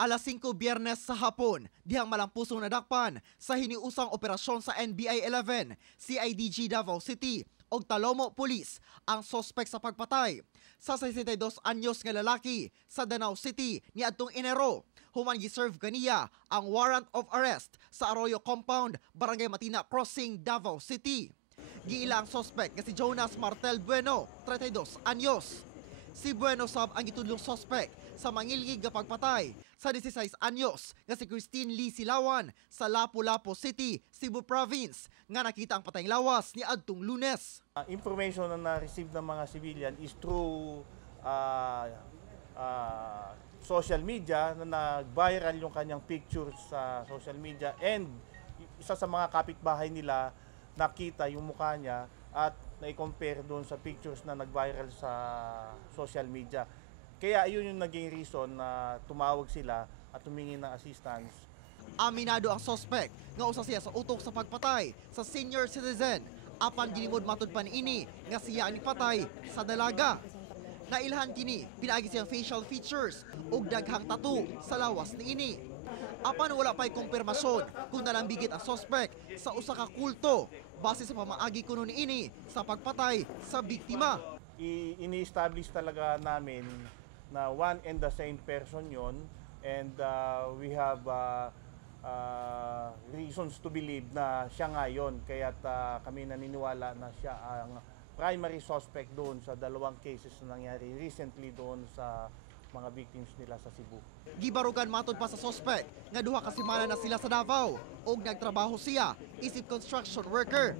Alas 5 Biyernes sa hapon, dihang malampusong nadakpan sa hiniusang operasyon sa NBI 11, CIDG Davao City og Talomo Police ang sospek sa pagpatay sa 62 anyos nga lalaki sa Danau City niadtong Enero. Human giserve kaniya ang warrant of arrest sa Arroyo Compound, Barangay Matina Crossing, Davao City. Giila ang sospek nga si Jonas Martel Bueno, 32 anyos. Si Bueno sab ang gitudlong sospek sa mangilgig nga pagpatay sa 16 anyos nga si Christine Lee Silawan sa Lapu-Lapu City, Cebu Province nga nakita ang patayng lawas ni adtong Lunes. Information na na-receive ng mga civilian is through social media na nag-viral yung kanyang pictures sa social media, and isa sa mga kapitbahay nila nakita yung mukha niya at na-compare doon sa pictures na nag-viral sa social media. Kaya yun yung naging reason na tumawag sila at humingi ng assistance. Aminado ang suspect nga usa siya sa utok sa pagpatay sa senior citizen. Apan ginimod matud pa niini nga siya ang patay sa dalaga. Nailhan kini pinaagi siyang facial features ug daghang tattoo sa lawas niini. Apan wala pa'y kumpirmasyon kung nalambigit ang suspect sa usa ka kulto base sa pamaagi kuno niini sa pagpatay sa biktima. Ini-establish talaga namin na one and the same person yon, and we have reasons to believe na siya nga yun. Kaya't kami naniniwala na siya ang primary suspect doon sa dalawang cases na nangyari recently doon sa mga victims nila sa Cebu. Gibarugan matud pa sa suspect nga duha ka semana na sila sa Davao ug nagtrabaho siya isip construction worker.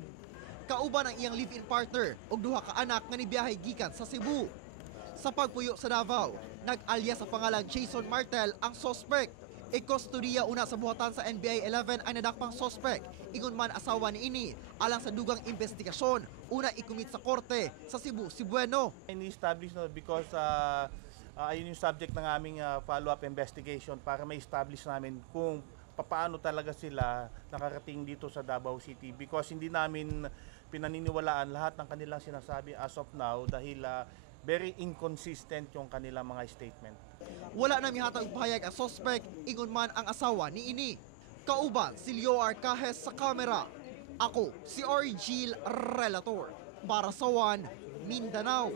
Kauban ang iyang live-in partner ug duha ka anak nga nibiyahe gikan sa Cebu. Sa pagpuyo sa Davao, nag-alya sa pangalan Jason Martel ang suspect. Ikustodiya una sa buhatan sa NBI 11 ay nadakpang suspect. Ingon man asawa ni ini alang sa dugang investigasyon. Una ikumit sa korte sa Cebu, si Bueno. Ini-establish na because ayun yung subject ng aming follow-up investigation para ma-establish namin kung paano talaga sila nakarating dito sa Davao City, because hindi namin pinaniniwalaan lahat ng kanilang sinasabi as of now dahil very inconsistent yung kanilang mga statement. Wala na mihatag pahayag ang suspect, ingon man ang asawa ni ini. Kauban si Leo Arcajes sa kamera. Ako si Orgil Relator para sa One Mindanao.